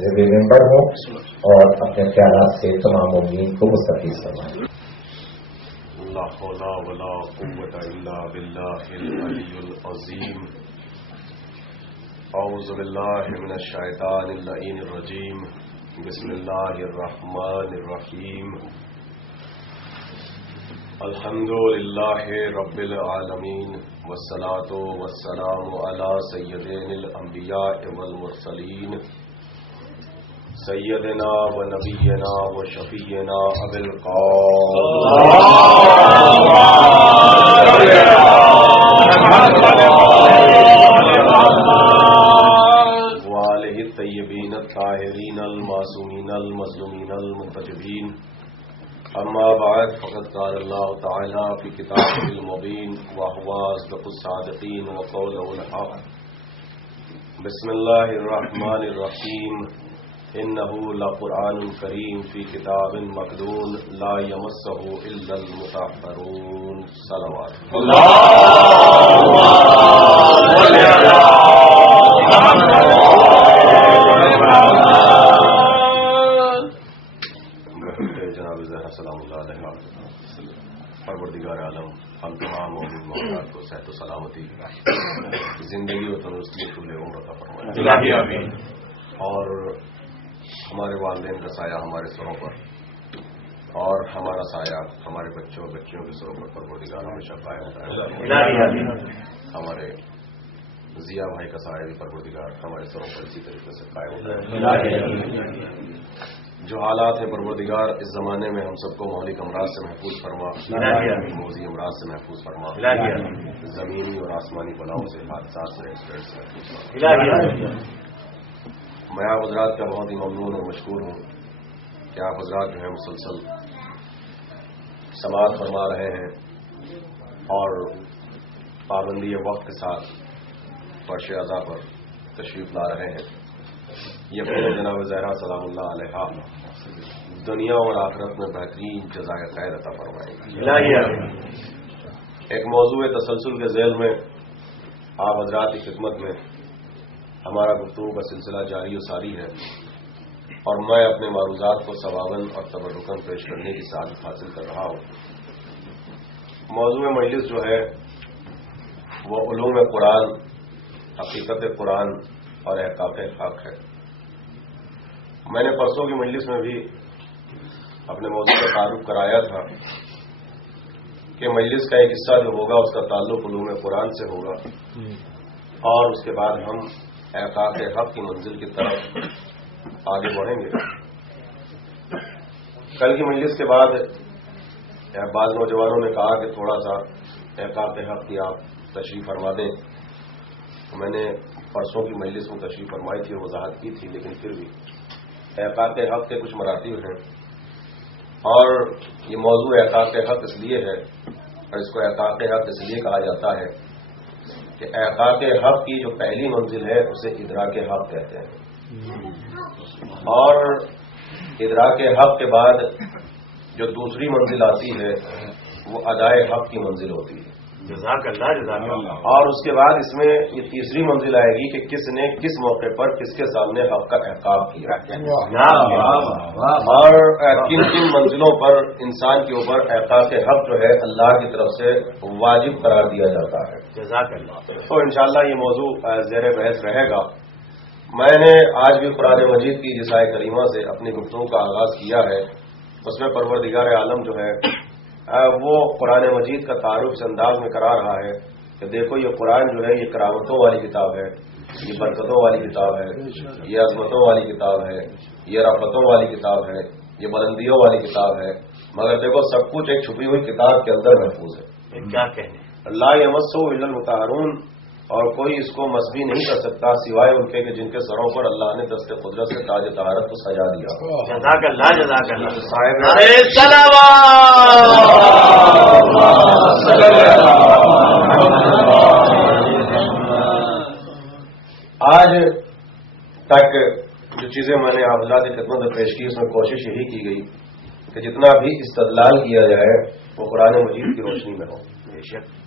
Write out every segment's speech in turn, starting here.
ذمہ ممبر ہوں اور اپنے خیالات سے تمام مومنین کو مستفید فرمائیں۔ لا حول ولا قوة الا بالله العلی العظیم۔ اعوذ باللہ من الشیطان اللعین الرجیم۔ بسم اللہ الرحمن الرحیم۔ الحمد للہ رب العالمین والصلاة والسلام علی سیدنا الانبیاء والمرسلین سیدنا و نبینا و شفیعنا ابی القاسم وآلہ الطیبین الطاہرین المعصومین المظلومین المنتجبین۔ اما بعد فقد قال اللہ تعالی فی کتابہ المبین وہو اصدق الصادقین وقولہ الحق۔ بسم اللہ الرحمن الرحیم۔ انه لقرآن کریم فی کتاب مکنون لا یمسہ الا المطہرون۔ صلوات جناب زہرا سلام اللہ علیہ۔ پروردگار عالم ہم تمام مومن مومنات کو صحت و سلامتی، زندگی و تندرستی کل عمر عطا فرمائے، اور ہمارے والدین کا سایہ ہمارے سروں پر اور ہمارا سایہ ہمارے بچوں اور بچیوں کے سروں پر پروردگار ہمیشہ قائم رہے۔ ہمارے ضیاء بھائی کا سایہ بھی پروردگار ہمارے سروں پر اسی طریقے سے قائم رہے۔ جو حالات ہیں پروردگار اس زمانے میں ہم سب کو مہلک امراض سے محفوظ فرما، موذی امراض سے محفوظ فرما، زمینی اور آسمانی بلاؤں سے، حادثات سے، ایکسیڈنٹ سے محفوظ فرما۔ میں آپ حضرات کا بہت ہی ممنون اور مشکور ہوں کہ آپ حضرات جو ہے مسلسل سماعت فرما رہے ہیں اور پابندی وقت کے ساتھ فرش اعضاء پر تشریف لا رہے ہیں۔ یقیناً جناب زہرا سلام اللہ علیہ دنیا اور آخرت میں بہترین جزائے خیر عطا فرمائے گا۔ ایک موضوع تسلسل کے ذیل میں آپ حضرات کی خدمت میں ہمارا گفتگو کا سلسلہ جاری و ساری ہے، اور میں اپنے معروضات کو ثواباً اور تبرکاً پیش کرنے کی سعادت حاصل کر رہا ہوں۔ موضوع مجلس جو ہے وہ علوم قرآن، حقیقت قرآن اور احقاق حق ہے۔ میں نے پرسوں کی مجلس میں بھی اپنے موضوع کا تعارف کرایا تھا کہ مجلس کا ایک حصہ جو ہوگا اس کا تعلق علوم قرآن سے ہوگا، اور اس کے بعد ہم احقاق حق کی منزل کی طرف آگے بڑھیں گے۔ کل کی مجلس کے بعد بعض نوجوانوں نے کہا کہ تھوڑا سا احقاق حق کی آپ تشریح فرما دیں۔ میں نے پرسوں کی مجلس میں تشریح فرمائی تھی اور وضاحت کی تھی، لیکن پھر بھی احقاق حق کے کچھ مراتب ہیں، اور یہ موضوع احقاق حق اس لیے ہے، اور اس کو احقاق حق اس لیے کہا جاتا ہے کہ احقاق حق کی جو پہلی منزل ہے اسے ادراک حق کہتے ہیں، اور ادراک حق کے بعد جو دوسری منزل آتی ہے وہ ادائے حق کی منزل ہوتی ہے۔ جزاک اللہ جزاک اللہ۔ اور اس کے بعد اس میں یہ تیسری منزل آئے گی کہ کس نے کس موقع پر کس کے سامنے حق کا احقاق کیا، اور کن کن منزلوں پر انسان کے اوپر احقاق حق جو ہے اللہ کی طرف سے واجب قرار دیا جاتا ہے۔ جزاک اللہ۔ تو انشاءاللہ یہ موضوع زیر بحث رہے گا۔ میں نے آج بھی قرآن مجید کی جس آیت کریمہ سے اپنی گفتگو کا آغاز کیا ہے، اس میں پروردگار عالم جو ہے وہ قرآن مجید کا تعارف اس انداز میں کرا رہا ہے کہ دیکھو یہ قرآن جو ہے یہ کرامتوں والی کتاب ہے، یہ برکتوں والی کتاب ہے، یہ عظمتوں والی کتاب ہے، یہ رفتوں والی کتاب ہے، یہ بلندیوں والی کتاب ہے، مگر دیکھو سب کچھ ایک چھپی ہوئی کتاب کے اندر محفوظ ہے۔ کیا کہنے لا یمسہ الا المطہرون، اور کوئی اس کو مسبی نہیں کر سکتا سوائے ان کے کہ جن کے سروں پر اللہ نے دست قدرت سے تاج طہارت کو سجا دیا۔ جزاک اللہ جزاک اللہ۔ آج تک جو چیزیں میں نے آپ حضرات کی خدمت میں پیش کی اس میں کوشش یہی کی گئی کہ جتنا بھی استدلال کیا جائے وہ قرآن مجید کی روشنی میں ہو۔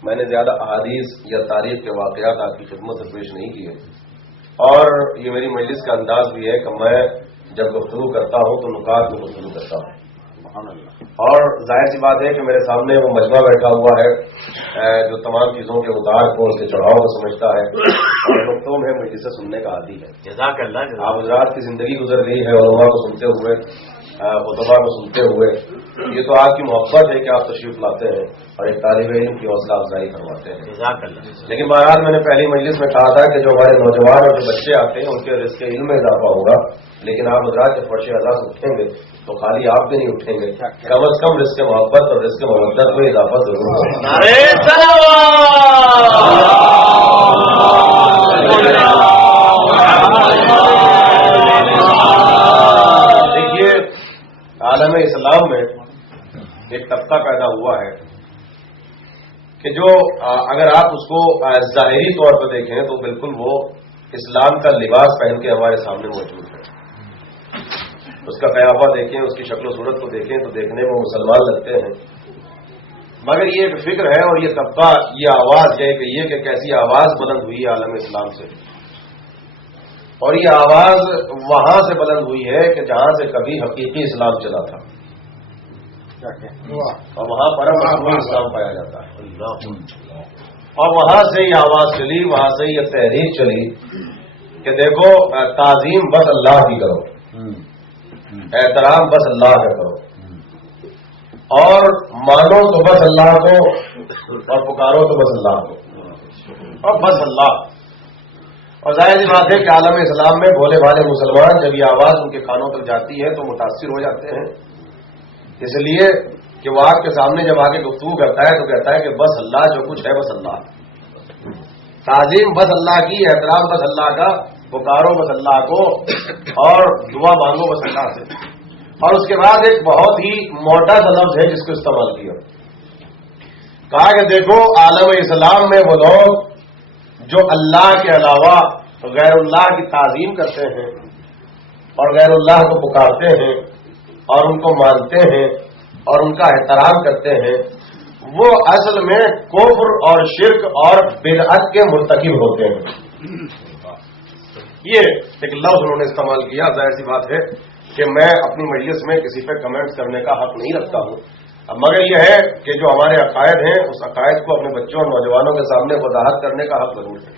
میں نے زیادہ احادیث یا تاریخ کے واقعات آپ کی خدمت سے پیش نہیں کیے، اور یہ میری مجلس کا انداز بھی ہے کہ میں جب گفتگو کرتا ہوں تو نکات میں گفتگو کرتا ہوں، اور ظاہر سی بات ہے کہ میرے سامنے وہ مجمع بیٹھا ہوا ہے جو تمام چیزوں کے اتار کو اس کے چڑھاؤ کو سمجھتا ہے اور نقطوں میں مجلس سے سننے کا عادی ہے۔ جزاک اللہ۔ آپ حضرات کی زندگی گزر گئی ہے علماء کو سنتے ہوئے، خطبہ کو سنتے ہوئے، یہ تو آپ کی محبت ہے کہ آپ تشریف لاتے ہیں اور ایک طالب علم کی حوصلہ افزائی کرواتے ہیں۔ جزاک اللہ۔ لیکن بہرحال میں نے پہلی مجلس میں کہا تھا کہ جو ہمارے نوجوان اور جو بچے آتے ہیں ان کے رزق علم میں اضافہ ہوگا، لیکن آپ حضرات جب فرش اعزاز اٹھیں گے تو خالی آپ بھی نہیں اٹھیں گے، کم از کم رزق محبت اور رزق مودت میں اضافہ ضرور ہوگا۔ دیکھیے عالم اسلام میں ایک طبقہ پیدا ہوا ہے کہ جو اگر آپ اس کو ظاہری طور پر دیکھیں تو بالکل وہ اسلام کا لباس پہن کے ہمارے سامنے موجود ہے، اس کا قیافہ دیکھیں، اس کی شکل و صورت کو دیکھیں تو دیکھنے میں مسلمان لگتے ہیں، مگر یہ ایک فکر ہے اور یہ طبقہ، یہ آواز ہے کہ یہ کہ کیسی آواز بلند ہوئی ہے عالم اسلام سے، اور یہ آواز وہاں سے بلند ہوئی ہے کہ جہاں سے کبھی حقیقی اسلام چلا تھا اور وہاں پر اسلام پایا جاتا ہے، اور وہاں سے یہ آواز چلی، وہاں سے یہ تحریک چلی کہ دیکھو تعظیم بس اللہ کی کرو، احترام بس اللہ کا کرو، اور مانو تو بس اللہ کو اور پکارو تو بس اللہ کو اور بس اللہ۔ اور ظاہر سی بات ہے کہ عالم اسلام میں بھولے بھالے مسلمان جب یہ آواز ان کے کانوں تک جاتی ہے تو متاثر ہو جاتے ہیں، اس لیے کہ وہ آپ کے سامنے جب آگے گفتگو کرتا ہے تو کہتا ہے کہ بس اللہ، جو کچھ ہے بس اللہ، تعظیم بس اللہ کی، احترام بس اللہ کا، پکارو بس اللہ کو اور دعا مانگو بس اللہ سے۔ اور اس کے بعد ایک بہت ہی موٹا سا لفظ ہے جس کو استعمال کیا، کہا کہ دیکھو عالم اسلام میں وہ لوگ جو اللہ کے علاوہ غیر اللہ کی تعظیم کرتے ہیں اور غیر اللہ کو پکارتے ہیں اور ان کو مانتے ہیں اور ان کا احترام کرتے ہیں، وہ اصل میں کفر اور شرک اور بدعت کے مرتکب ہوتے ہیں۔ یہ ایک لفظ انہوں نے استعمال کیا۔ ظاہر سی بات ہے کہ میں اپنی مجلس میں کسی پہ کمنٹس کرنے کا حق نہیں رکھتا ہوں، مگر یہ ہے کہ جو ہمارے عقائد ہیں اس عقائد کو اپنے بچوں اور نوجوانوں کے سامنے وضاحت کرنے کا حق ضرور ہے۔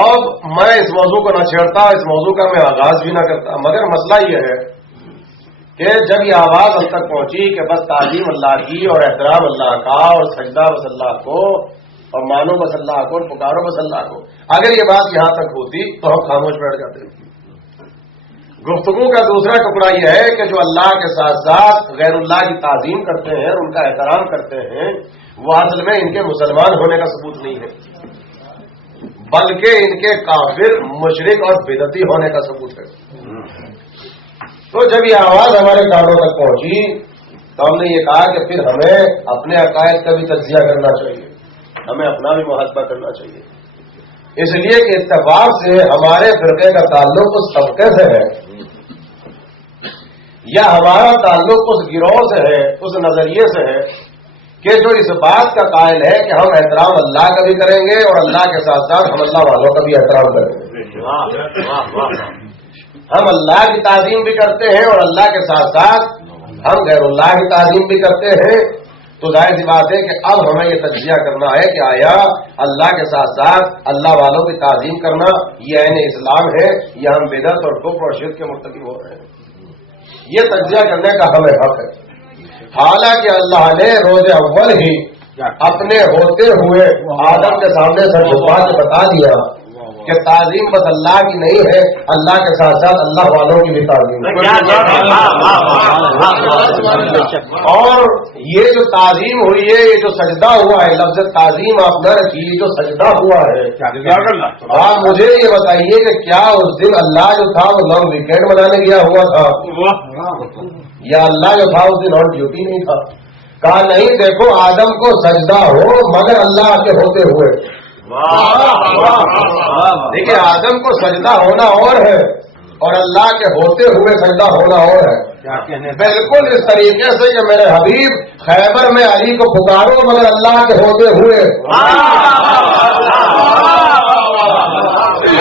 اب میں اس موضوع کو نہ چھیڑتا، اس موضوع کا میں آغاز بھی نہ کرتا، مگر مسئلہ یہ ہے کہ جب یہ آواز ہم تک پہنچی کہ بس تعظیم اللہ کی اور احترام اللہ کا اور سجدہ بس اللہ کو اور مانو بس اللہ کو اور پکارو بس اللہ کو، اگر یہ بات یہاں تک ہوتی تو ہم خاموش بیٹھ جاتے۔ گفتگو کا دوسرا ٹکڑا یہ ہے کہ جو اللہ کے ساتھ ساتھ غیر اللہ کی تعظیم کرتے ہیں اور ان کا احترام کرتے ہیں، وہ اصل میں ان کے مسلمان ہونے کا ثبوت نہیں ہے، بلکہ ان کے کافر، مشرک اور بدعتی ہونے کا ثبوت ہے۔ تو جب یہ آواز ہمارے کانوں تک پہنچی تو ہم نے یہ کہا کہ پھر ہمیں اپنے عقائد کا بھی تجزیہ کرنا چاہیے، ہمیں اپنا بھی محاسبہ کرنا چاہیے، اس لیے کہ اتفاق سے ہمارے فرقے کا تعلق اس طبقے سے ہے یا ہمارا تعلق اس گروہ سے ہے، اس نظریے سے ہے کہ جو اس بات کا قائل ہے کہ ہم احترام اللہ کا بھی کریں گے اور اللہ کے ساتھ ساتھ ہم اللہ والوں کا بھی احترام کریں گے، ہم اللہ کی تعظیم بھی کرتے ہیں اور اللہ کے ساتھ ساتھ ہم غیر اللہ کی تعظیم بھی کرتے ہیں۔ تو ظاہر سی بات ہے کہ اب ہمیں یہ تجزیہ کرنا ہے کہ آیا اللہ کے ساتھ ساتھ اللہ والوں کی تعظیم کرنا یہ عین اسلام ہے یا ہم بدعت اور کفر اور شرک کے مرتکب ہو رہے ہیں، یہ تجزیہ کرنے کا ہمیں حق ہے۔ حالانکہ اللہ نے روز اول ہی اپنے ہوتے ہوئے آدم کے سامنے سر جھکا کے بتا دیا کہ تعظیم بس اللہ کی نہیں ہے، اللہ کے ساتھ ساتھ اللہ والوں کی بھی تعظیم ہے، اور یہ جو تعظیم ہوئی ہے، یہ جو سجدہ ہوا ہے، لفظ تعظیم آپ نہ رکھیے، جو سجدہ ہوا ہے، آپ مجھے یہ بتائیے کہ کیا اس دن اللہ جو تھا وہ لانگ ویکینڈ منانے گیا ہوا تھا یا اللہ جو تھا اس دن آن ڈیوٹی نہیں تھا؟ کہا نہیں، دیکھو آدم کو سجدہ ہو مگر اللہ کے ہوتے ہوئے۔ دیکھیے آدم کو سجدہ ہونا اور ہے اور اللہ کے ہوتے ہوئے سجدہ ہونا اور ہے، بالکل اس طریقے سے کہ میرے حبیب خیبر میں علی کو پکارو مگر اللہ کے ہوتے ہوئے،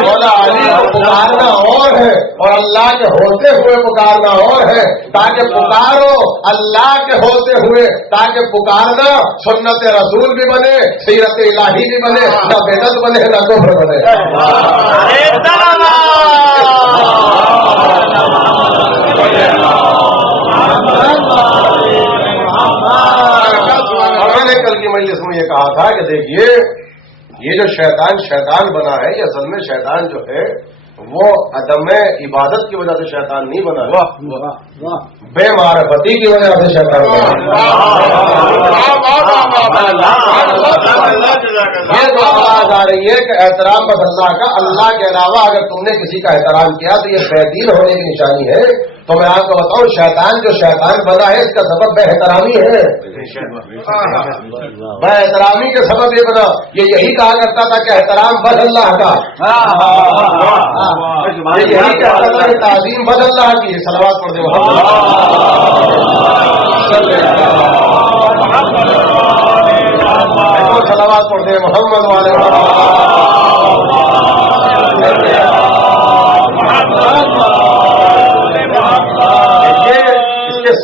مولا علی کو پکارنا اور ہے اور اللہ کے ہوتے ہوئے پکارنا اور ہے، تاکہ پکارو اللہ کے ہوتے ہوئے، تاکہ پکارنا سنت رسول بھی بنے، سیرت الہی بھی بنے، نہ بدعت بنے نہ کفر بنے۔ اور میں نے کل کی مجلس میں یہ کہا تھا کہ دیکھیے یہ جو شیطان بنا ہے، یہ اصل میں شیطان جو ہے وہ عدم عبادت کی وجہ سے شیطان نہیں بنا ہے، بے معرفتی کی وجہ سے شیطان بنا یہ تو آواز آ رہی ہے کہ احترام بس اللہ کا، اللہ کے علاوہ اگر تم نے کسی کا احترام کیا تو یہ بے دین ہونے کی نشانی ہے۔ تو میں آپ کو بتاؤں شیطان جو شیطان بنا ہے اس کا سبب بے احترامی ہے، بے احترامی کے سبب یہ بنا، یہ یہی کہا کرتا تھا کہ احترام بس اللہ کا، یہی کہتا تھا کہ تعظیم بس اللہ کی۔ صلوات پڑھ دیں صلوات پڑھ دیں محمد والے۔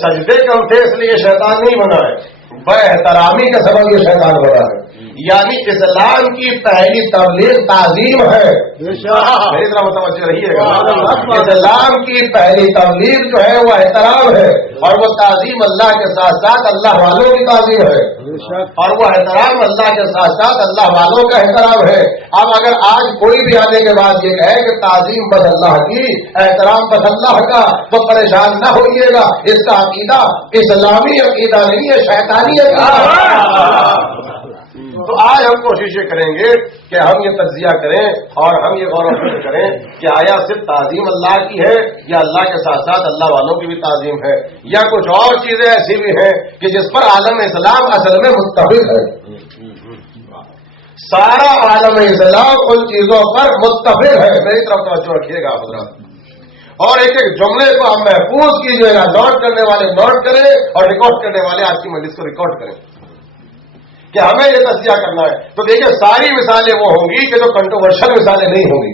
سجدے کم تھے اس لیے شیطان نہیں بنا ہے، بے احترامی کے سبب یہ شیطان بنا ہے۔ یعنی اسلام کی پہلی تبلیغ تعظیم ہے، میری طرح متوجہ رہیے گا، اسلام کی پہلی تبلیغ جو ہے وہ احترام ہے، اور وہ تعظیم اللہ کے ساتھ ساتھ اللہ والوں کی تعظیم ہے، اور وہ احترام اللہ کے ساتھ ساتھ اللہ والوں کا احترام ہے۔ اب اگر آج کوئی بھی آنے کے بعد یہ کہے کہ تعظیم بس اللہ کی، احترام بس اللہ کا، تو پریشان نہ ہوئیے گا، اس کا عقیدہ اسلامی عقیدہ نہیں ہے، شیطانی عقیدہ۔ تو آج ہم کوششیں کریں گے کہ ہم یہ تجزیہ کریں اور ہم یہ غور و فکر کریں کہ آیا صرف تعظیم اللہ کی ہے یا اللہ کے ساتھ ساتھ اللہ والوں کی بھی تعظیم ہے، یا کچھ اور چیزیں ایسی بھی ہیں کہ جس پر عالم اسلام اصل میں متفق ہے۔ سارا عالم اسلام ان چیزوں پر متفق ہے، میری طرف توجہ رکھیے گا حضرات، اور ایک ایک جملے کو ہم محفوظ کیجیے گا، نوٹ کرنے والے نوٹ کریں اور ریکارڈ کرنے والے آج کی مجلس کو ریکارڈ کریں کہ ہمیں یہ تجزیہ کرنا ہے۔ تو دیکھیں ساری مثالیں وہ ہوں گی کہ جو کنٹروورشل مثالیں نہیں ہوں گی،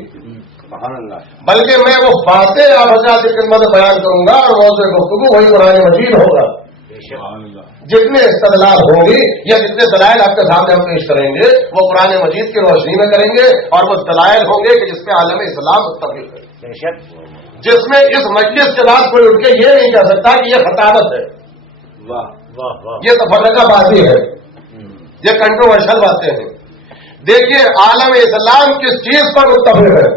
بلکہ میں وہ باتیں آپ حضرات کی خدمت میں بیان کروں گا اور موضوع گفتگو وہی قرآن مجید ہوگا۔ جتنے استدلال ہوں گی یا جتنے دلائل آپ کے سامنے ہم پیش کریں گے وہ قرآن مجید کی روشنی میں کریں گے، اور وہ دلائل ہوں گے کہ جس پہ عالم اسلام متفق ہے، جس میں اس مجلس کے بعد کوئی اٹھ کے یہ نہیں کہہ سکتا کہ یہ خطابت ہے، یہ تفرقہ بازی ہے، یہ کنٹروورشل باتیں ہیں۔ دیکھیے عالم اسلام کس چیز پر متفق ہے؟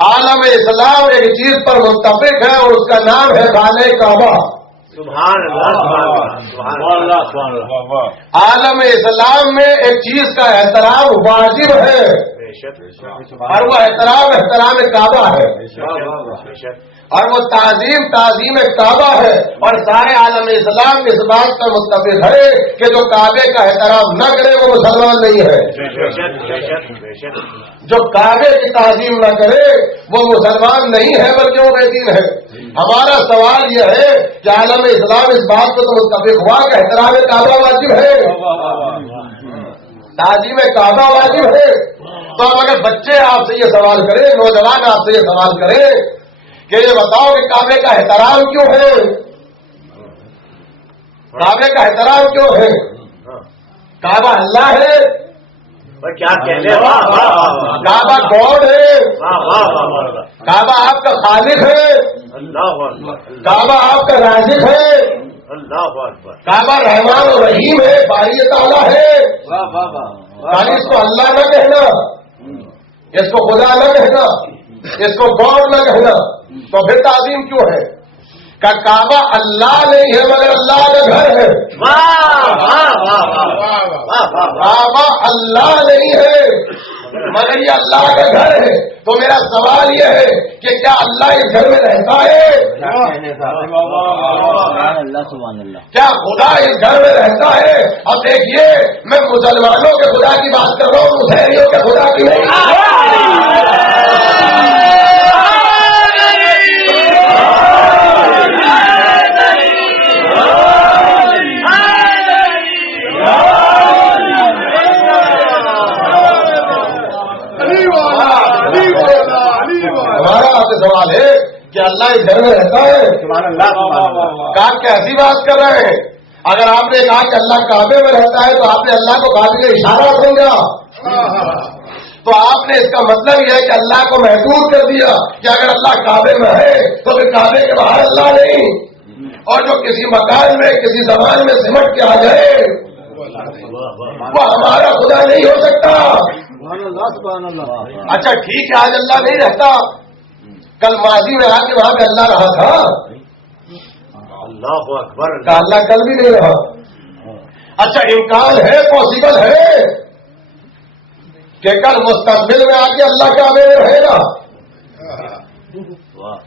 عالم اسلام ایک چیز پر متفق ہے اور اس کا نام ہے خانہ کعبہ۔ سبحان اللہ، سبحان اللہ۔ عالم اسلام میں ایک چیز کا احترام واجب ہے، اور وہ احترام کعبہ ہے، اور وہ تعظیم کعبہ ہے، اور سارے عالم اسلام اس بات پر متفق ہے کہ جو کعبے کا احترام نہ کرے وہ مسلمان نہیں ہے، جو کعبے کی تعظیم نہ کرے وہ مسلمان نہیں ہے بلکہ وہ بے دین ہے۔ ہمارا سوال یہ ہے کہ عالم اسلام اس بات کو تو متفق ہوا کہ احترام کعبہ واجب ہے، تعظیم کعبہ واجب ہے۔ تو اب اگر بچے آپ سے یہ سوال کریں، نوجوان آپ سے یہ سوال کریں کہ یہ بتاؤ کہ کعبے کا احترام کیوں ہے، کعبے کا احترام کیوں ہے؟ کعبہ اللہ ہے، کیا کہنے، کعبہ گاڈ ہے، کعبہ آپ کا خالق ہے، کعبہ آپ کا رازق ہے، کعبہ رحمان و رحیم ہے، باری تعالیٰ ہے۔ یعنی اس کو اللہ نہ کہنا، اس کو خدا نہ کہنا، اس کو گاڈ نہ کہنا، تو پھر تعظیم کیوں ہے؟ کہ کعبہ اللہ نہیں ہے مگر اللہ کا گھر ہے، کعبہ اللہ نہیں ہے مگر یہ اللہ کا گھر ہے۔ تو میرا سوال یہ ہے کہ کیا اللہ اس گھر میں رہتا ہے؟ کیا خدا اس گھر میں رہتا ہے؟ اب دیکھیے میں مسلمانوں کے خدا کی بات کر رہا ہوں، مسیحیوں کے خدا کی نہیں۔ ہمارا آپ سے سوال ہے کہ اللہ اس گھر میں رہتا ہے؟ کہا کیسی بات کر رہے ہیں؟ اگر آپ نے کہا کہ اللہ کعبے میں رہتا ہے تو آپ نے اللہ کو کعبے کا اشارہ سمجھا، تو آپ نے اس کا مطلب یہ ہے کہ اللہ کو محدود کر دیا کہ اگر اللہ کعبے میں ہے تو پھر کعبے کے باہر اللہ نہیں، اور جو کسی مکان میں کسی زمان میں سمٹ کے آ جائے وہ ہمارا خدا نہیں ہو سکتا۔ اچھا ٹھیک ہے، آج اللہ نہیں رہتا، کل ماضی میں آ کے وہاں پہ اللہ رہا تھا، اللہ اکبر، کہ اللہ کل بھی نہیں رہا۔ اچھا امکان ہے، پاسبل ہے کہ کل مستقبل میں آ کے اللہ کعبے میں رہے گا؟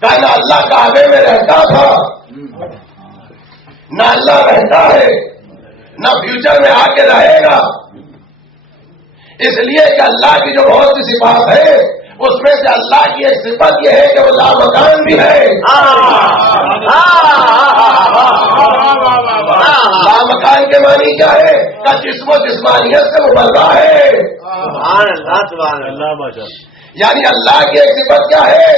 کل اللہ کعبے میں رہتا تھا، نہ اللہ رہتا ہے، نہ فیوچر میں آ کے رہے گا، اس لیے کہ اللہ کی جو بہت سی صفات ہے اس میں سے اللہ کی ایک صفت یہ ہے کہ وہ لامکان بھی ہے۔ لامکان کے معنی کیا ہے؟ کہ جسم و جسمانیت سے مبرہ ہے، یعنی اللہ کی ایک صفت کیا ہے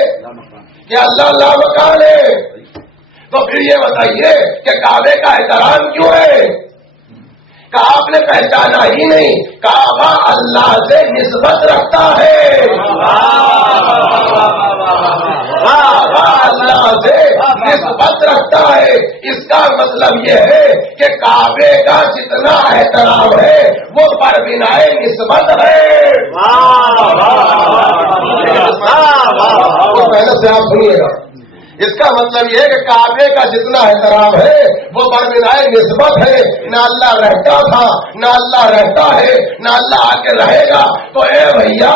کہ اللہ لامکان ہے۔ تو پھر یہ بتائیے کہ کعبے کا احترام کیوں ہے؟ کہ آپ نے پہچانا ہی نہیں، کعبہ اللہ سے نسبت رکھتا ہے، کعبہ اللہ سے نسبت رکھتا ہے۔ اس کا مطلب یہ ہے کہ کعبے کا جتنا احترام ہے وہ پر بنائے نسبت ہے۔ پہلے سے آپ سنیے گا، اس کا مطلب یہ ہے کہ کعبے کا جتنا احترام ہے وہ بربنائے نسبت ہے۔ نہ اللہ رہتا تھا، نہ اللہ رہتا ہے، نہ اللہ آ کے رہے گا۔ تو اے بھیا،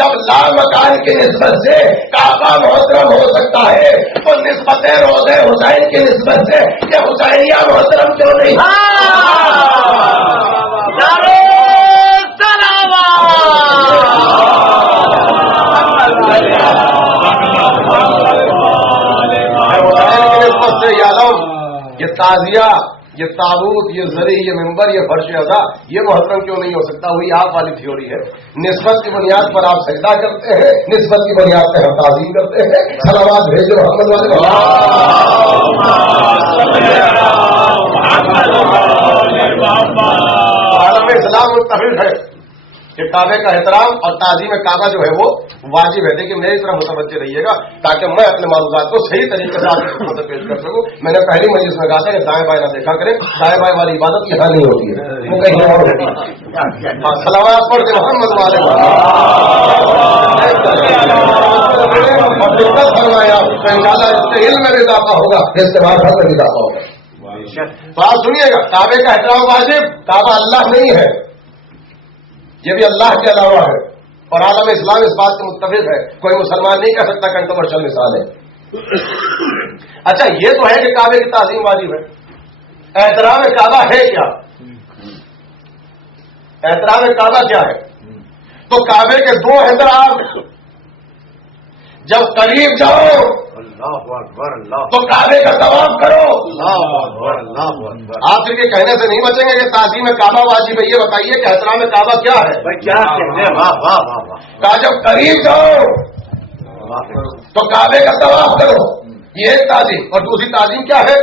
جب لامکان کی نسبت سے کعبہ محترم ہو سکتا ہے تو نسبت روضہ حسین کی نسبت سے یہ حسینیہ محترم کیوں نہیں؟ یہ تعزیہ، یہ تابوت، یہ زری، یہ ممبر، یہ فرش ادا، یہ محترم کیوں نہیں ہو سکتا؟ وہی آپ والی تھیوری ہے، نسبت کی بنیاد پر آپ سجدہ کرتے ہیں، نسبت کی بنیاد پر ہم تعظیم کرتے ہیں۔ صلوات بھیجو محمد والے۔ عالم اسلام متفق ہے کہ کعبے کا احترام اور تعظیم کعبہ جو ہے وہ واجب ہے، لیکن میری طرف متوجہ رہیے گا تاکہ میں اپنے معلومات کو صحیح طریقے سے آپ کے سامنے پیش کر سکوں۔ میں نے پہلی مجلس میں کہا تھا کہ دائیں بائیں نہ دیکھا کریں، دائیں بائیں والی عبادت یہاں نہیں ہوتی ہے، وہ کہیں اور ہوتی ہے۔ صلوات پڑھ کے محمد والے فرمایا انشاءاللہ اس سے علم میں اضافہ ہوگا، استعمال میں اضافہ ہوگا۔ تو آپ سنیے گا، کعبے کا احترام واجب، کعبہ اللہ نہیں ہے، یہ بھی اللہ کے علاوہ ہے، اور عالم اسلام اس بات سے متفق ہے، کوئی مسلمان نہیں کہہ سکتا کنٹروورشل مثال ہے۔ اچھا یہ تو ہے کہ کعبے کی تعظیم واجب ہے، احترام کعبہ ہے کیا؟ احترام کعبہ کیا ہے؟ تو کعبے کے دو احترام، جب قریب جاؤ تو کعبے کا طواف کرو۔ آپ صرف یہ کہنے سے نہیں بچیں گے کہ تعظیم کعبہ واجب ہے، یہ بتائیے کہ احترام کعبہ کیا ہے؟ کہا جب قریب جاؤ تو کعبے کا طواف کرو، یہ ایک تعظیم۔ اور دوسری تعظیم کیا ہے؟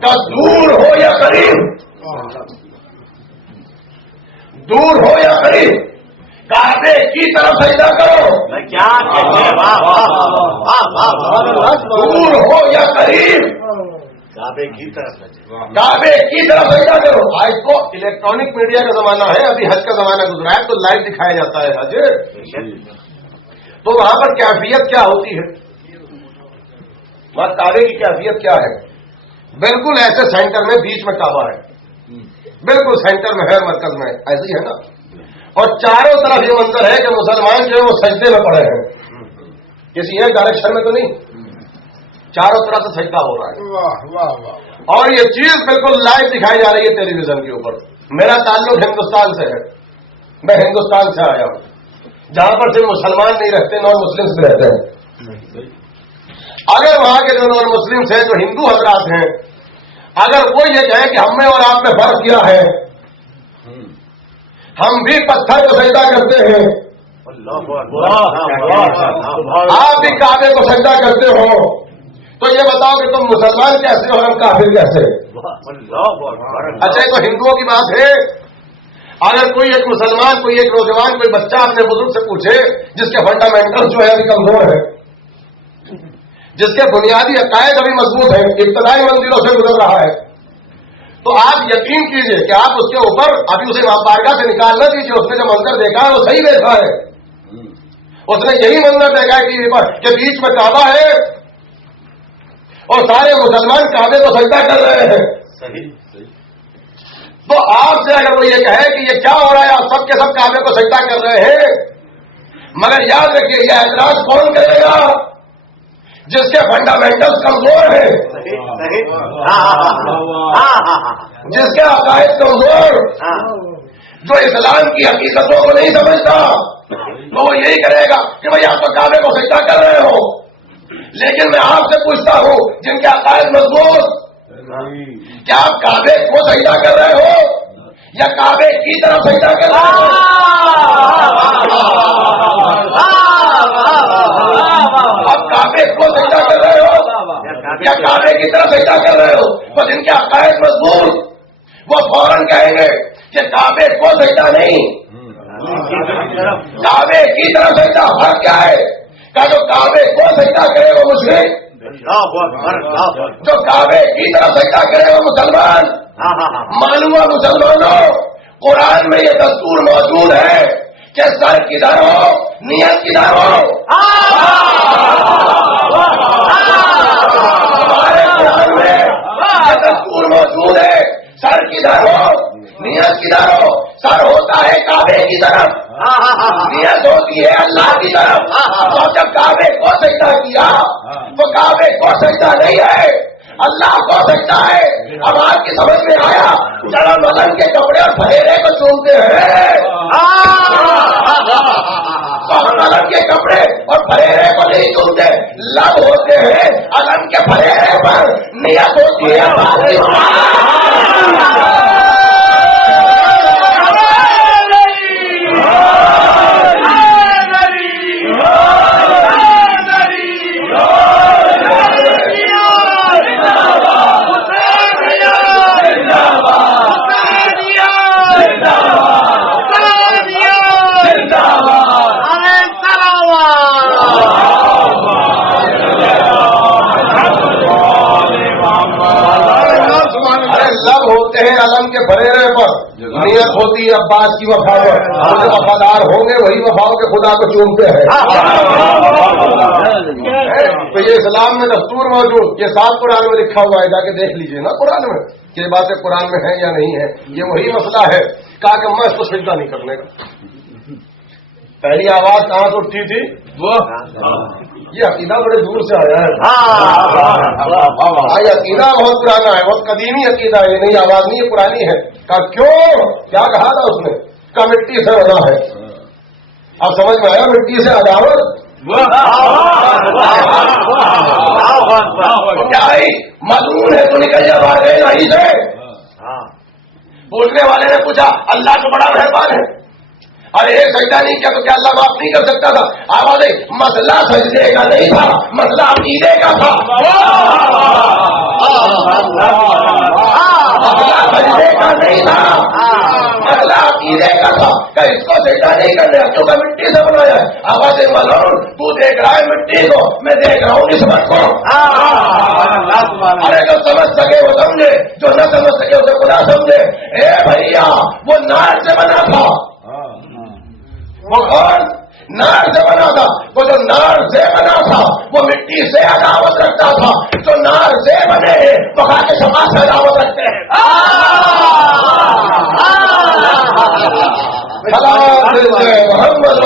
کہ دور ہو یا قریب، دور ہو یا قریب کعبے کی طرف سجدہ کرو۔ دور ہو یا قریب کعبے کی طرف سجدہ کرو۔ آج تو الیکٹرانک میڈیا کا زمانہ ہے، ابھی حج کا زمانہ گزرا ہے تو لائیو دکھایا جاتا ہے حج، تو وہاں پر کیفیت کیا ہوتی ہے؟ وہاں کعبے کی کیفیت کیا ہے؟ بالکل ایسے سینٹر میں بیچ میں کعبہ ہے، بالکل سینٹر میں ہے، مرکز میں ایسے ہی ہے نا، اور چاروں طرف یہ منظر ہے کہ مسلمان جو ہے وہ سجدے میں پڑے ہیں، کسی ایک ڈائریکشن میں تو نہیں، چاروں طرف سے سجدہ ہو رہا ہے۔ اور یہ چیز بالکل لائیو دکھائی جا رہی ہے ٹیلی ویژن کے اوپر۔ میرا تعلق ہندوستان سے ہے، میں ہندوستان سے آیا ہوں جہاں پر صرف مسلمان نہیں رہتے، نان مسلمس بھی رہتے ہیں۔ اگر وہاں کے جو نان مسلمس ہیں، جو ہندو حضرات ہیں، اگر وہ یہ کہیں کہ ہم میں اور آپ میں فرق کیا ہے، ہم بھی پتھر کو سجدہ کرتے ہیں آپ بھی کعبے کو سجدہ کرتے ہو تو یہ بتاؤ کہ تم مسلمان کیسے ہو ہم کافر کیسے؟ اچھا یہ تو ہندوؤں کی بات ہے. اگر کوئی ایک مسلمان کوئی ایک نوجوان کوئی بچہ اپنے بزرگ سے پوچھے جس کے فنڈامنٹل جو ہے ابھی کمزور ہے، جس کے بنیادی عقائد ابھی مضبوط ہیں، ابتدائی منزلوں سے گزر رہا ہے، تو آپ یقین کیجئے کہ آپ اس کے اوپر ابھی اسے بارگاہ سے نکال نہ دیجیے. اس نے جو منظر دیکھا ہے وہ صحیح دیکھا ہے. اس نے یہی منظر دیکھا ہے ٹی وی پر کہ بیچ میں کعبہ ہے اور سارے مسلمان کعبے کو سجدہ کر رہے ہیں. تو آپ سے اگر وہ یہ کہے کہ یہ کیا ہو رہا ہے، آپ سب کے سب کعبے کو سجدہ کر رہے ہیں، مگر یاد رکھیے یہ اعتراض کون کرے گا؟ جس کے فنڈامنٹل کمزور ہیں، جس کے عقائد کمزور، جو اسلام کی حقیقتوں کو نہیں سمجھتا، تو وہ یہی کرے گا کہ بھائی آپ تو کعبے کو سجدہ کر رہے ہو. لیکن میں آپ سے پوچھتا ہوں جن کے عقائد مضبوط، کیا آپ کعبے کو سجدہ کر رہے ہو یا کعبے کی طرف سجدہ کر رہے ہو؟ آپ کعبے کو سجدہ کر رہے ہو یا کعبے کی طرف سجدہ کر رہے ہو؟ تو جن کے عقائد مضبوط وہ فوراً کہیں گے کہ کعبے کو سجدہ نہیں، کعبے کی طرف سجدہ. فرق کیا ہے؟ کہ جو کعبے کو سجدہ کرے وہ مشرک، جو کعبے کی طرف سجدہ کرے وہ مسلمان. معلوم ہے مسلمانوں، قرآن میں یہ دستور موجود ہے کہ سر کدھر ہو نیت کدھر ہو. ہمارے قرآن میں یہ دستور موجود ہے، سر کدھر ہو نیت کدھر ہو. سر ہوتا ہے کعبے کی طرف، نیت ہوتی ہے اللہ کی طرف. تو جب کعبے کو سجدہ کیا تو کعبے کو سجدہ نہیں ہے، اللہ کو سجدہ ہے. اب آپ کی سمجھ میں آیا؟ ذرا ملن کے کپڑے اور پھیرے کو چومتے ہیں تو ہم علم کے کپڑے اور پھیرے کو نہیں چومتے. لب ہوتے ہیں علم کے پھیرے پر، نیت ہوتی ہے علم کے بھریرے پر، نیت ہوتی ہے عباس کی وفاوت. جو وفادار ہوں گے وہی وفاؤں کے خدا کو چومتے ہیں. تو یہ اسلام میں دستور موجود، یہ صاحب قرآن میں لکھا ہوا ہے، جا کے دیکھ لیجئے نا قرآن میں کہ یہ باتیں قرآن میں ہیں یا نہیں ہے. یہ وہی مسئلہ ہے. کہا کہ میں اس کو سجدہ نہیں کرنے کا. پہلی آواز کہاں سے اٹھی تھی؟ یہ عقیدہ بڑے دور سے آیا ہے. عقیدہ بہت پرانا ہے، بہت قدیمی عقیدہ ہے. یہ نئی آواز نہیں ہے، پرانی ہے. کہا کیوں؟ کیا کہا تھا اس نے؟ کہا مٹی سے بنا ہے. اب سمجھ میں آیا مٹی سے عداوت کیا ہے؟ مضمون ہے تو نکل جا باہر گئے نہیں سے. پوچھنے والے نے پوچھا اللہ تو بڑا مہربان ہے، اور ایک سجدہ نہیں کیا تو کیا اللہ معاف نہیں کر سکتا تھا؟ آواز مسئلہ سجدے کا نہیں تھا، مسئلہ عقیدے کا تھا. مسئلہ سجدے کا نہیں تھا، مسئلہ عقیدے کا تھا. کہ اس کو سجدہ نہیں کرنے کیونکہ مٹی سے بنایا ہے. آواز ملون تو دیکھ رہا ہے مٹی کو، میں دیکھ رہا ہوں نسبت کو. ارے جو سمجھ سکے وہ سمجھے، جو نہ سمجھ سکے اسے خدا سمجھے. اے بھیا وہ نار سے بنا تھا. وہ کون؟ نار سے بنا تھا. وہ جو نار سے بنا تھا وہ مٹی سے عداوت رکھتا تھا. جو نار سے بنے وہ خاک سما سے عداوت رکھتے ہیں. محمد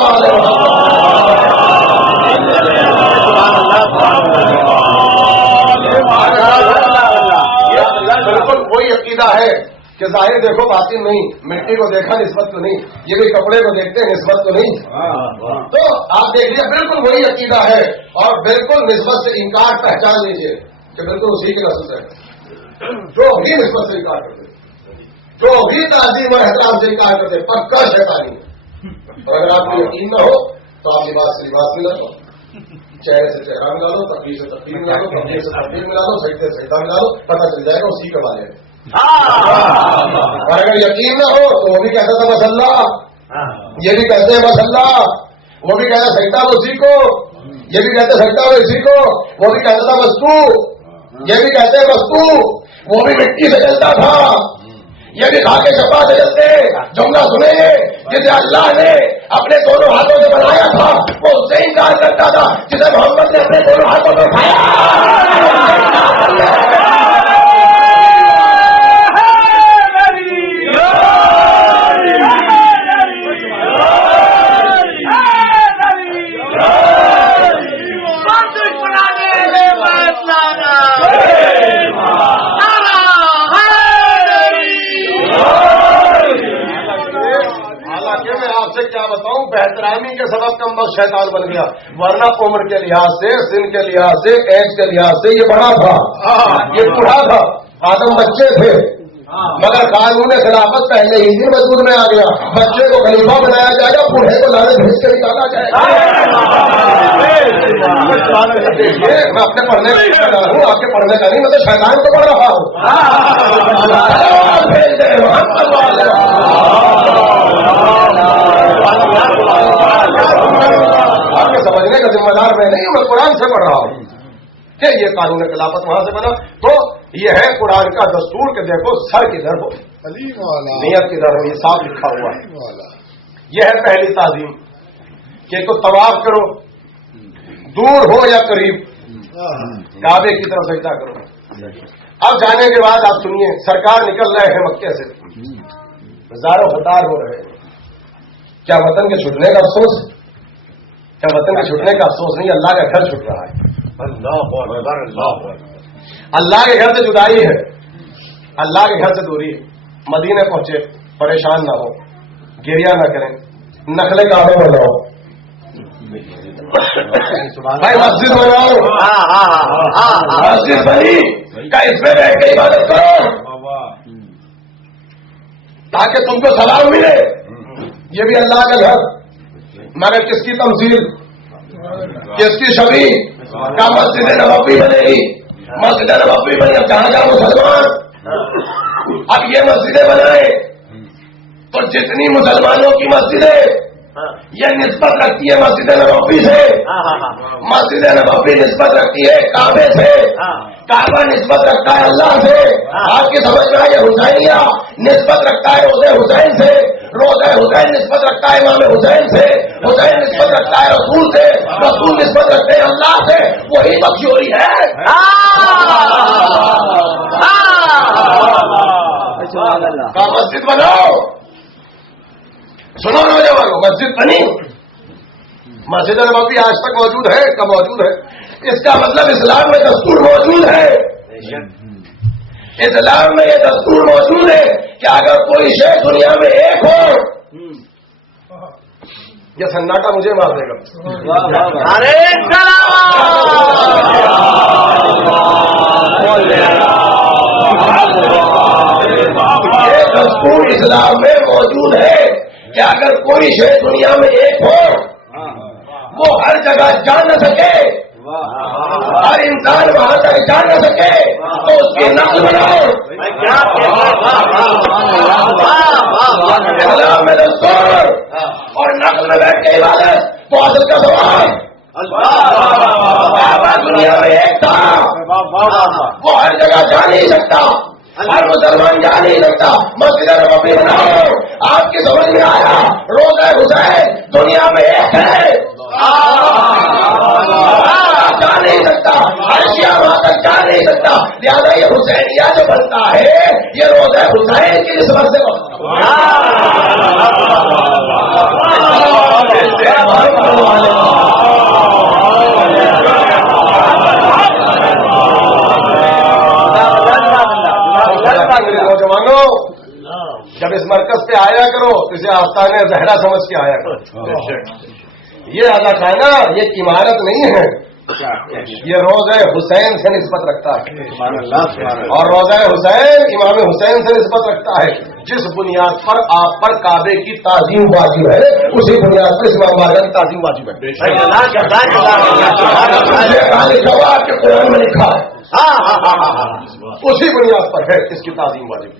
بالکل کوئی عقیدہ ہے کہ ظاہر دیکھو باطن نہیں، مٹی کو دیکھا نسبت تو نہیں، یہ بھی کپڑے کو دیکھتے نسبت تو نہیں. تو آپ دیکھ لیجیے بالکل وہی عقیدہ ہے، اور بالکل نسبت سے انکار پہچان لیجیے کہ بالکل اسی کی نسبت ہے. جو بھی نسبت سے انکار کرتے، جو بھی تعظیم اور احترام سے انکار کرتے، پکا شیطانی. اور اگر آپ کو یقین نہ ہو تو آپ لباس سے لباس ملا دو، چہرے سے چہرہ ملا دو، تقریر سے تقریر ملا دو، تقریر سے تقریر ملا دو، سجدے سے سجدہ ملا دو، پتہ چل جائے گا اسی کے والے ہیں۔ اور اگر یقین نہ ہو تو وہ بھی کہتا تھا بس اللہ، یہ بھی کہتے ہیں بس اللہ، وہ بھی کہتا سجدہ اسی کو، یہ بھی کہتے سجدہ اسی کو، وہ بھی کہتا تھا بس تو، یہ بھی کہتے ہیں بس تو، وہ بھی مٹی سے چلتا تھا، یہ بھی خاک شفا سے چلتے۔ جملہ سنیں گے جسے اللہ نے اپنے دونوں ہاتھوں سے بنایا تھا وہ اس سے انکار کرتا تھا، جسے محمد نے اپنے دونوں ہاتھوں میں اٹھایا۔ بہترامی کے سبب کم بخت شیطان بن گیا، ورنہ عمر کے لحاظ سے، سن کے لحاظ سے، ایج کے لحاظ سے یہ بڑا تھا، یہ بوڑھا تھا، آدم بچے تھے، مگر قانون خلافت پہلے ہی دن وجود میں آ گیا، بچے کو خلیفہ بنایا جائے گا، بوڑھے کو لانے بھیج کے نکالا جائے گا۔ میں اپنے پڑھنے کا ہوں، آپ کے پڑھنے کا نہیں، میں تو شیطان کو پڑھ رہا ہوں۔ آپ کے سمجھنے کا ذمہ دار میں نہیں ہوں، میں قرآن سے پڑھ رہا ہوں کہ یہ قانون خلافت وہاں سے بنا، تو یہ ہے قرآن کا دستور کہ دیکھو سر کدھر ہو، نیت کدھر ہو، یہ صاف لکھا ہوا ہے۔ یہ ہے پہلی تعظیم کہ تو طواف کرو، دور ہو یا قریب، کعبے کی طرف سجدہ کرو۔ اب جانے کے بعد آپ سنیے، سرکار نکل رہے ہیں مکے سے، ہزاروں ہزار ہو رہے ہیں، کیا وطن کے چھوٹنے کا افسوس؟ کیا وطن کے چھوٹنے کا افسوس نہیں، اللہ کا گھر چھوٹ رہا ہے۔ اللہ کے گھر سے جدائی ہے، اللہ کے گھر سے دوری ہے۔ مدینے پہنچے، پریشان نہ ہو، گریہ نہ کریں، نقلیں کعبے بناؤ، بھائی مسجد بناؤ، مسجد بنی کا اس میں بیٹھ کے عبادت کرو تاکہ تم کو سلام ملے۔ یہ بھی اللہ کا گھر، مگر کس کی تمثیل، کس کی شبیہ کا مسجد نبوی بنے گی، مسجد نبوی بنی۔ اب جہاں جہاں مسلمان اب یہ مسجدیں بنائے تو جتنی مسلمانوں کی مسجدیں یہ نسبت رکھتی ہے مسجد نبوی سے، مسجد نبوی نسبت رکھتی ہے کعبے سے، کعبہ نسبت رکھتا ہے اللہ سے۔ آپ کی سمجھ میں آئے، حسینیہ نسبت رکھتا ہے روزہ حسین سے، روزہ حسین نسبت رکھتا ہے امام حسین سے، حسین نسبت رکھتا ہے رسول سے، رسول نسبت رکھتے ہیں اللہ سے۔ وہی بخشوری ہے۔ کا مسجد بناؤ، سنو نوجوانوں، مسجد بنی، مسجد نبوی آج تک موجود ہے، کب موجود ہے؟ اس کا مطلب اسلام میں دستور موجود ہے، اسلام میں یہ دستور موجود ہے کہ اگر کوئی شے دنیا میں ایک ہو، یہ سناٹا مجھے مار دے گا، یہ دستور اسلام میں موجود ہے کہ اگر کوئی شے دنیا میں ایک ہو، وہ ہر جگہ جا نہ سکے، ہر انسان وہاں تک جا نہ سکے، تو اس کی نقل بناؤ۔ اسلام میں دستور اور نقل میں بیٹھ کے عبادت، تو اصل کا سوال دنیا میں ایک تھا، وہ ہر جگہ جا نہیں سکتا، ہر مسلمان جا نہیں سکتا، مسجد نبوی بناؤ۔ آپ کی سمجھ میں آیا، روزہ حسین دنیا میں ایک ہے، جا نہیں سکتا، عرشیہ وہاں تک جا نہیں سکتا، لہٰذا یہ حسینیہ جو بنتا ہے یہ روزہ حسین کی نسبت سے بنتا نوجوانوں، جب اس مرکز پہ آیا کرو اسے آستانِ زہرا سمجھ کے آیا کرو۔ یہ ادا خانہ یہ عمارت نہیں ہے، یہ روزہ حسین سے نسبت رکھتا ہے اور روزہ حسین امام حسین سے نسبت رکھتا ہے. جس بنیاد پر آپ پر کعبے کی تعظیم واجب ہے اسی بنیاد پر امام مالک کی تعظیم واجب ہے. کے قرآن میں لکھا ہے اسی بنیاد پر ہے اس کی تعظیم واجب.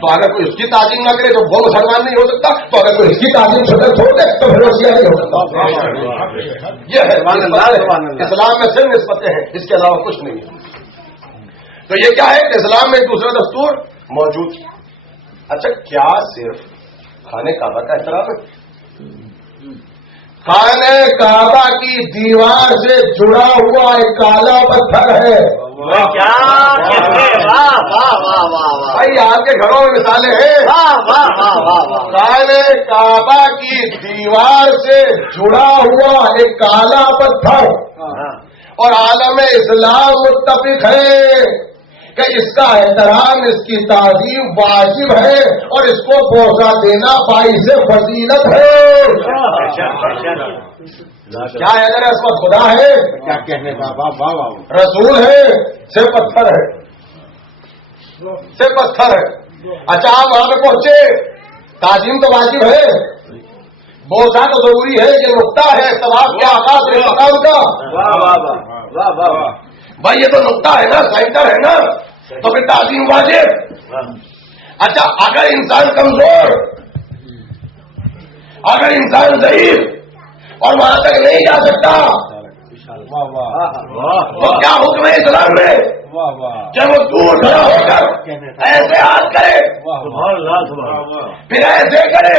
تو اگر کوئی اس کی تعظیم نہ کرے تو وہ مسلمان نہیں ہو سکتا. تو اگر کوئی اس کی تعظیم چھوڑ دے تو پھر وہ سیاہ نہیں ہو سکتا. یہ ہے اسلام میں صرف نسبتیں ہیں, اس کے علاوہ کچھ نہیں ہے. تو یہ کیا ہے کہ اسلام میں دوسرا دستور موجود. اچھا کیا صرف خانے کعبہ کا احترام ہے؟ خانے کعبہ کی دیوار سے جڑا ہوا ایک کالا پتھر ہے. بھائی آپ کے گھروں میں مثالیں ہیں. خانے کعبہ کی دیوار سے جڑا ہوا ایک کالا پتھر اور عالم اسلام متفق ہے کہ اس کا احترام اس کی تعظیم واجب ہے اور اس کو بوسہ دینا باعث فضیلت ہے. کیا ہے اگر اس وقت خدا ہے کیا کہنے کا رسول ہے سے پتھر ہے سے پتھر ہے. اچھا آپ وہاں پہ پہنچے تعظیم تو واجب ہے بوسہ تو ضروری ہے. یہ نقطہ ہے ثواب کیا آغاز ہے مقام کا. بھائی یہ تو نقطہ ہے نا سینٹر ہے نا تو پھر تعظیم واجب. اچھا اگر انسان کمزور اگر انسان ضعیف اور وہاں تک نہیں جا سکتا تو کیا حکم ہے اسلام میں کہ وہ دور کھڑا ہو کر ایسے ہاتھ کرے پھر ایسے کرے.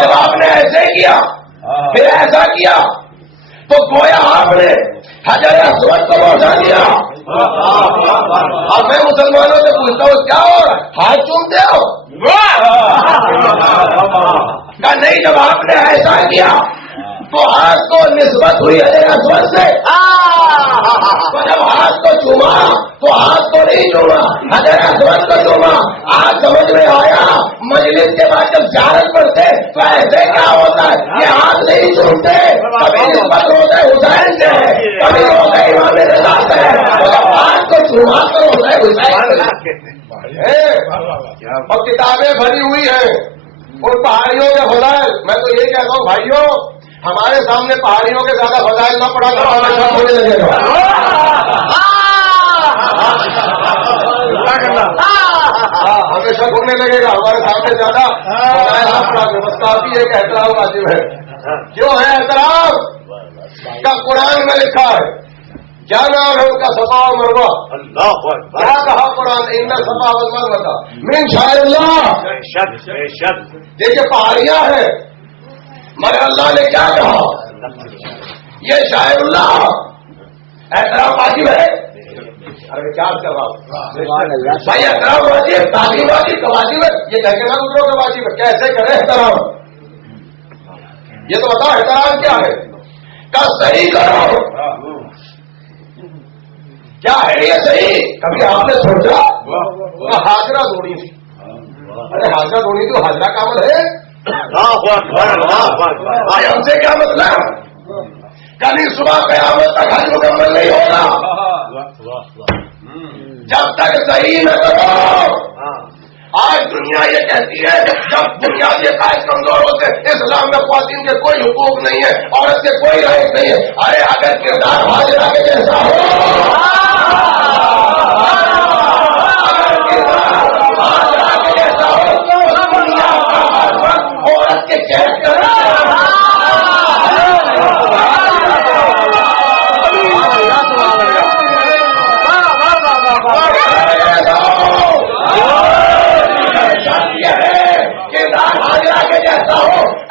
جب آپ نے ایسے کیا پھر ایسا کیا تو گویا آپ نے حجر اسود کو بوسہ دیا. اب میں مسلمانوں سے پوچھتا ہوں کیا ہو رہا ہے ہاتھ چومتے ہو کہ نہیں. جب آپ نے ایسا کیا تو ہاتھ کو نسبت ہوئی حجر اسود سے. تو جب ہاتھ کو چوما تو ہاتھ کو نہیں چوما حجر اسود کو چوما. آج سمجھ میں آیا مجلس کے بعد جب زیارت پڑھتے تو ایسے کیا ہوتا ہے یہ ہاتھ نہیں چومتے. کبھی نسبت روزہ حسین سے کبھی روزہ امام رضا سے. جب ہاتھ کو چوما تو روزہ حسین اور کتابیں بھری ہوئی ہیں ان پہاڑیوں کے فضائل. میں تو یہ کہتا ہوں بھائیوں ہمارے سامنے پہاڑیوں کے زیادہ فضائل نہ پڑا کرو ہمیشہ ہونے لگے گا. ہمیشہ گھومنے لگے گا ہمارے سامنے زیادہ فضائل نہ پڑا کرو. بس کافی ہے کہ احترام واجب ہے. کیوں ہے احترام کا قرآن میں لکھا ہے. کیا نام ہے ان کا صفا و مروہ. کیا کہا قرآن ان صفا و مروہ من شعائر اللہ. دیکھیے پہاڑیاں ہیں مگر اللہ نے کیا کہا یہ شاعر اللہ احترام واجب ہے. ارے کیا کر رہا ہوں بھائی احترام واجب تعلیم واجب واجب ہے. یہ کہہ کے نہ دوسروں کا واجب ہے کیسے کرے احترام. یہ تو بتاؤ احترام کیا ہے کا صحیح کرو. کیا ہے یہ صحیح. کبھی آپ نے سوچا حاضرہ دھونی تھی. ارے حاضرہ دھونی تو حاضرہ کا عمل ہے. آج ہم سے کیا مطلب کبھی صبح قیامت تک حج مکمل نہیں ہوگا جب تک صحیح نہ کرو. آج دنیا یہ کہتی ہے جب بنیادی قائد کمزور ہوتے اسلام میں خواتین کے کوئی حقوق نہیں ہے عورت کے کوئی رائٹ نہیں ہے. ارے اگر کردار حاضرہ کے جیسا ہو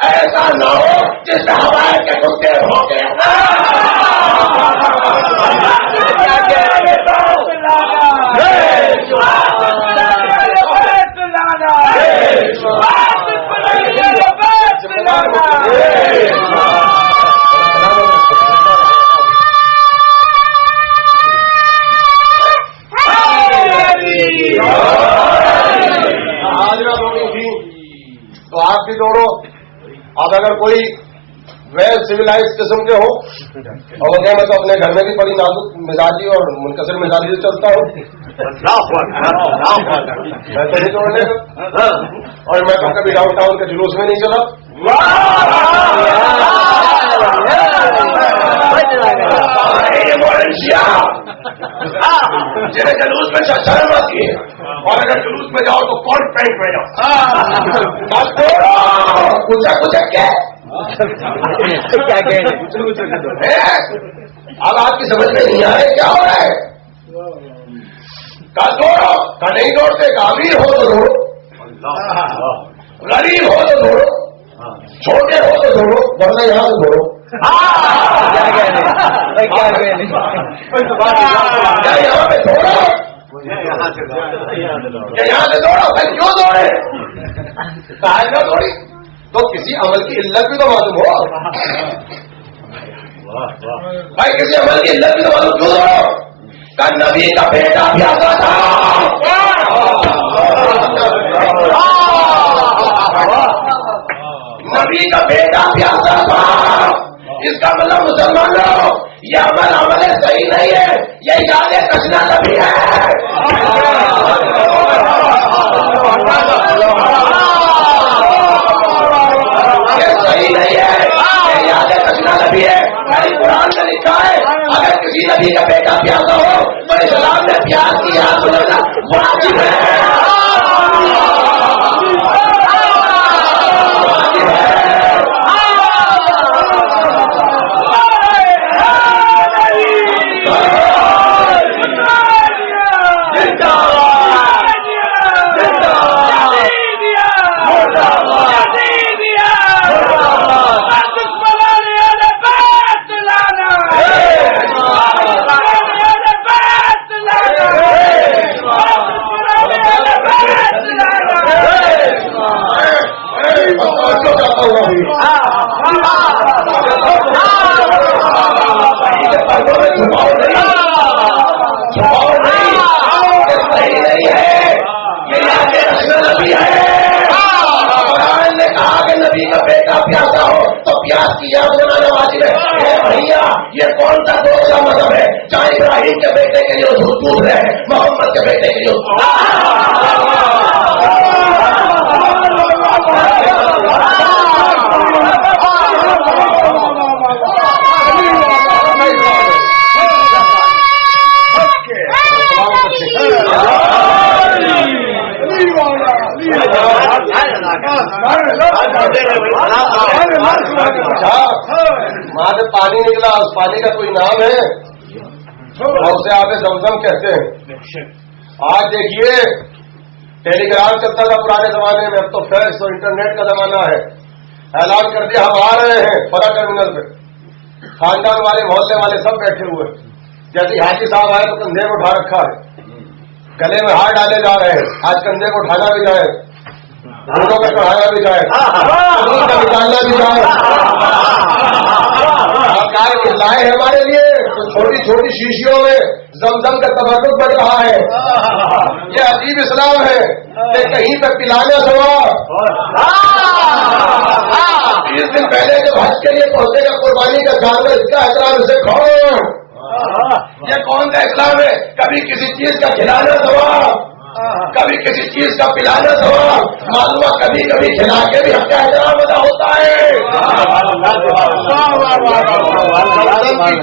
ایسا نہ ہو جس ہمارے کے کتے ہو گئے. تو آپ بھی دوڑو. اب اگر کوئی ویل سویلائز قسم کے ہو اور وہ کہ میں تو اپنے گھر میں بھی بڑی نازک مزاجی اور منکسر مزاجی سے چلتا ہوں، میں تو نہیں توڑنے کا، اور میں تو کبھی ڈاؤن ٹاؤن کے جلوس میں نہیں چلا۔ جنہیں جلوس میں شرم آتی ہے، اور اگر جلوس میں جاؤ تو کوٹ پینٹ میں جاؤ، کچھ کیا اب آپ کی سمجھ میں نہیں آ رہے کیا ہو رہا ہے؟ کا دوڑو کا نہیں دوڑتے، کا امیر ہو تو دوڑو، غریب ہو تو دوڑو، چھوٹے ہو تو دوڑو، ورنہ یہاں تو دوڑو۔ یہاں پہ دوڑو، یہاں سے دوڑو، بھائی کیوں دوڑے؟ کہاں نہ دوڑی تو کسی عمل کی علت بھی تو معلوم ہو بھائی، کسی عمل کی علت بھی تو معلوم کیوں دوڑو؟ کہ نبی کا بیٹا پیاسا تھا، نبی کا بیٹا پیاسا تھا، اس کا مطلب مسلمانوں یہ عمل صحیح نہیں ہے، یہ یاد کشنا نبی ہے، یہ صحیح نہیں ہے، یہ یاد کشنا نبی ہے۔ قرآن میں لکھا ہے اگر کسی نبی کا بیٹا پیاسا ہو تو اسلام نے پیاس کی یاد بنانا واجب ہے۔ نبی کا بیٹا پیاسا ہو تو پیاس کی یاد بنانا واجب ہے۔ بھیا یہ کون سا دوسرا مذہب ہے؟ چاہے ابراہیم کے بیٹے کے لیے دودھ رہے، محمد کے بیٹے کے لیے وہاں سے پانی نکلا، اس پانی کا کوئی نام ہے اور اسے آب زمزم کہتے ہیں۔ آج دیکھیے ٹیلی گرام چلتا تھا پرانے زمانے میں، اب تو فیکس اور انٹرنیٹ کا زمانہ ہے۔ اعلان کر دیا ہم آ رہے ہیں بڑا ٹرمینل پہ، خاندان والے محلے والے سب بیٹھے ہوئے، جیسے حاجی صاحب آئے تو کندھے کو اٹھا رکھا ہے، گلے میں ہار ڈالے جا رہے ہیں، آج کندھے کو اٹھانا بھی جائے، گھوڑوں کا چڑھانا بھی جائے، کا نکالنا بھی جائے، لائے ہمارے لیے تو چھوٹی چھوٹی شیشیوں میں زمزم کا تبرک بڑھ رہا ہے۔ یہ عجیب اسلام ہے کہ کہیں پہ پلانا ثواب۔ 30 دن پہلے جب حج کے لیے پہنچے گا قربانی کا جانور، اس کا احترام اسے کھاؤ۔ یہ کون سا اسلام ہے؟ کبھی کسی چیز کا کھلانا ثواب، کبھی کسی چیز کا پلانا ثواب، معلوم کبھی کبھی کھلا کے بھی حق کا احترام ادا ہوتا ہے۔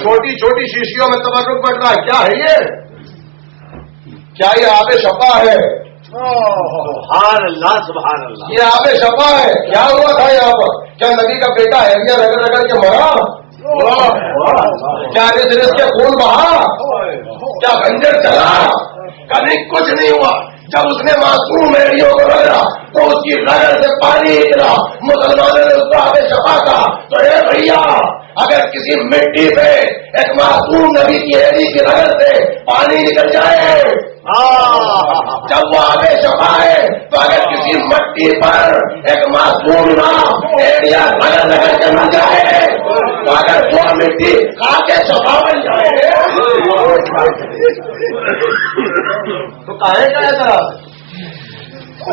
چھوٹی چھوٹی شیشیوں میں تبرک بڑھ رہا ہے، کیا ہے یہ؟ کیا یہ آب شفا ہے؟ سبحان اللہ سبحان اللہ، یہ آب شفا ہے۔ کیا ہوا تھا یہاں پر؟ کیا نبی کا بیٹا ہیویاں رگڑ رگڑ کے مرا؟ کیا رس کے خون بہا؟ کیا خنجر چلا؟ کبھی کچھ نہیں ہوا۔ جب اس نے معصوم ایڑیوں کو رگڑا تو اس کی رگڑ سے پانی نکلا، مسلمانوں نے اس کو آب شفا کہا۔ تو اے بھیا اگر کسی مٹی پہ ایک معصوم نبی کی ایڑی کی رگڑ سے پانی نکل جائے جب وہ آب شفا ہے، تو اگر کسی مٹی پر ایک معصوم ایڑیا رگڑ رگڑ کے مر جائے تو اگر وہ مٹی کھا کے شفا بن جائے تو کہے کا ایسا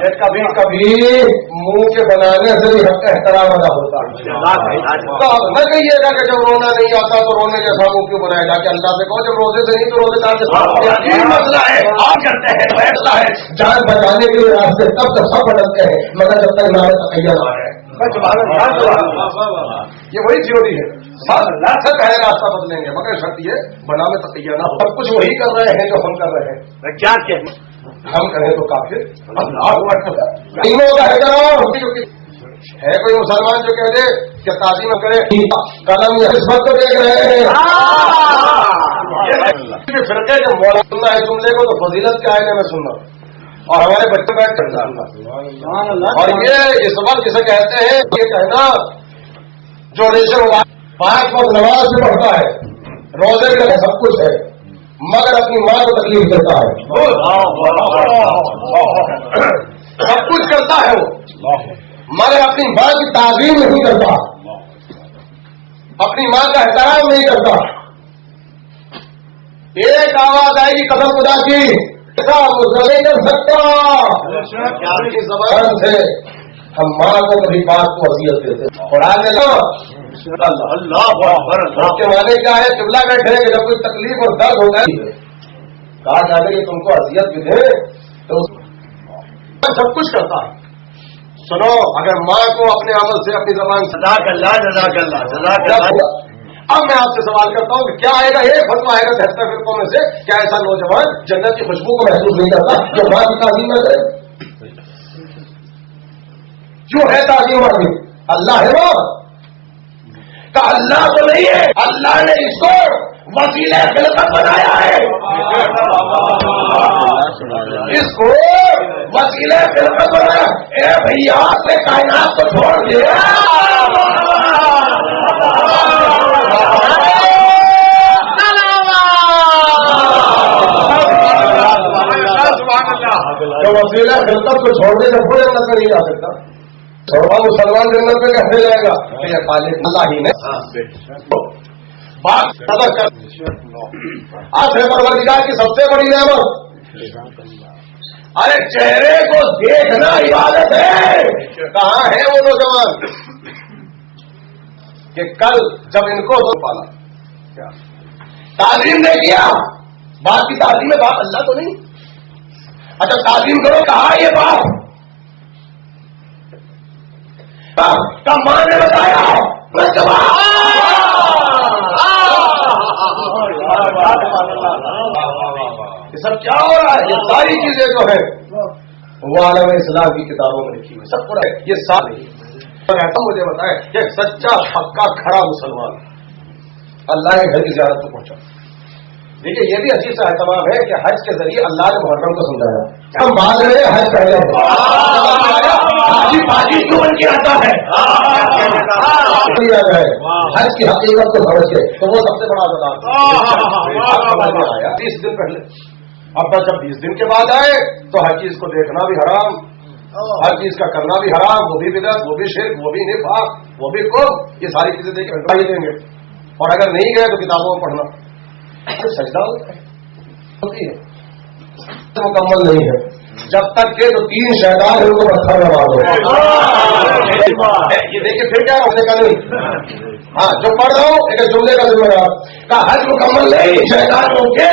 کہ کبھی کبھی منہ کے بنانے سے بھی حق احترام ادا ہوتا ہے. تو اب نہ کہیے گا کہ جب رونا نہیں آتا تو رونے جیسا منہ کیوں بنائے گا, کہ اللہ سے کہو جب روزے سے نہیں تو روزے دار سے. یہ مسئلہ ہے, آپ کرتے ہیں فیصلہ ہے. جان بچانے کے لیے راستے تب تک سب بدلتے ہیں مگر جب تک نام تقیہ نہ ہے. یہ وہی تھیوری ہے, سب ہے راستہ بدلیں گے مگر شرط یہ بنا میں تقیہ نہ ہو. سب کچھ وہی کر رہے ہیں جو ہم کر رہے ہیں. کیا کہیں ہم کریں تو کافر, تینوں کا ہے. کوئی مسلمان جو کہہ دے کہ تعظیم کرے قلم یا نسبت کو دیکھ رہے ہیں. فرقے جو مولا سننا ہے جملے کو تو فضیلت کے آئینے میں سننا اور ہمارے بچے بیٹھ کرنا. اور یہ اس وقت جسے کہتے ہیں یہ کہنا جو ریشم 5 وقت نماز بھی پڑھتا ہے, روزے بھی سب کچھ ہے مگر اپنی ماں کو تکلیف دیتا ہے. سب کچھ کرتا ہے وہ مگر اپنی ماں کی تعظیم نہیں کرتا, اپنی ماں کا احترام نہیں کرتا. ایک آواز آئے گی قسم خدا کی نہیں کر سکتا. کی زبان سے ہم ماں کو کبھی بات کو اذیت دیتے اور آج اللہ کے معنی کیا ہے, قبلہ بیٹھے کہ جب کوئی تکلیف اور درد ہوتا ہے کہا جاتا ہے کہ تم کو اذیت بھی دے تو سب کچھ کرتا ہے. سنو, اگر ماں کو اپنے عمل سے اپنی زبان سے جزاک اللہ اب میں آپ سے سوال کرتا ہوں کہ کیا آئے گا, ایک فتویٰ آئے گا 73 فرقوں میں سے, کیا ایسا نوجوان جنت کی خوشبو کو محسوس نہیں کرتا جو ماں کی تعظیم میں ہے؟ جو ہے تعظیم والی اللہ ہے وہ کہ اللہ تو نہیں ہے, اللہ نے اس کو وسیلہ خلقت بنایا ہے. اس کو وسیلہ خلقت بنایا. اے بھیا سے کائنات کو چھوڑ دیا. تو وسیلہ خلقت کو چھوڑنے سے پورے جنت میں نہیں جا سکتا. چھوڑا مسلمان جنت میں کہنے جائے گا کہ یہ خالق اللہ ہی نے بات صدق کر. آج ہے پروردگار کی سب سے بڑی نعمت. ارے چہرے کو دیکھنا عبادت ہے. کہاں ہے وہ نوجوان کہ کل جب ان کو تو پالا تعلیم نے کیا, بات کی تعلیم میں باپ اللہ تو نہیں. اچھا تعلیم کرو, کہا یہ باپ کا ماں نے بتایا یہ سب کیا ہو رہا ہے. یہ ساری چیزیں جو ہے وہ عالم اسلام کی کتابوں میں لکھی ہوئی سب پورا ہے. یہ ساری رہتا مجھے بتائے کہ سچا پکا کھڑا مسلمان اللہ کے گھر کی زیارت کو پہنچا. دیکھیے یہ بھی عجیب سا اہتمام ہے کہ حج کے ذریعے اللہ نے محرم کو سمجھایا. ہم بعد میں حج پہلے کیوں بن کے آتا ہے حج کی حقیقت کو سمجھ کے, تو وہ سب سے بڑا بتا آیا 20 دن پہلے. اب تک جب 20 دن کے بعد آئے تو ہر چیز کو دیکھنا بھی حرام, ہر چیز کا کرنا بھی حرام, وہ بھی بدعت, وہ بھی شرک, وہ بھی نفاق, وہ بھی کفر. یہ ساری چیزیں دیکھ کے دیں گے. اور اگر نہیں گئے تو کتابوں میں پڑھنا. سجدہ ہوتی ہے مکمل نہیں ہے جب تک کہ جو 3 شہدان ہیں ان کو پتھر لگا دو. یہ دیکھیے پھر کیا ہونے کا نہیں. ہاں جو پڑھ رہا ہوں ایک جملے کا ذمہ دار کا حج مکمل نہیں, شہدان ہو کے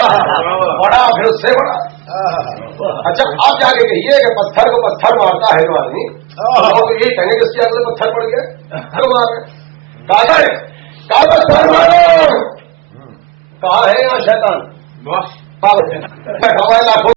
بڑا پھر اس سے بڑا. اچھا آپ جا کے کہیے کہ پتھر کو پتھر مارتا ہے جو آدمی, یہ کہیں گے اس کے اگلے پتھر پڑ گئے مار گئے. کہا پتھر مارو, کہاں ہے یہاں شیطان؟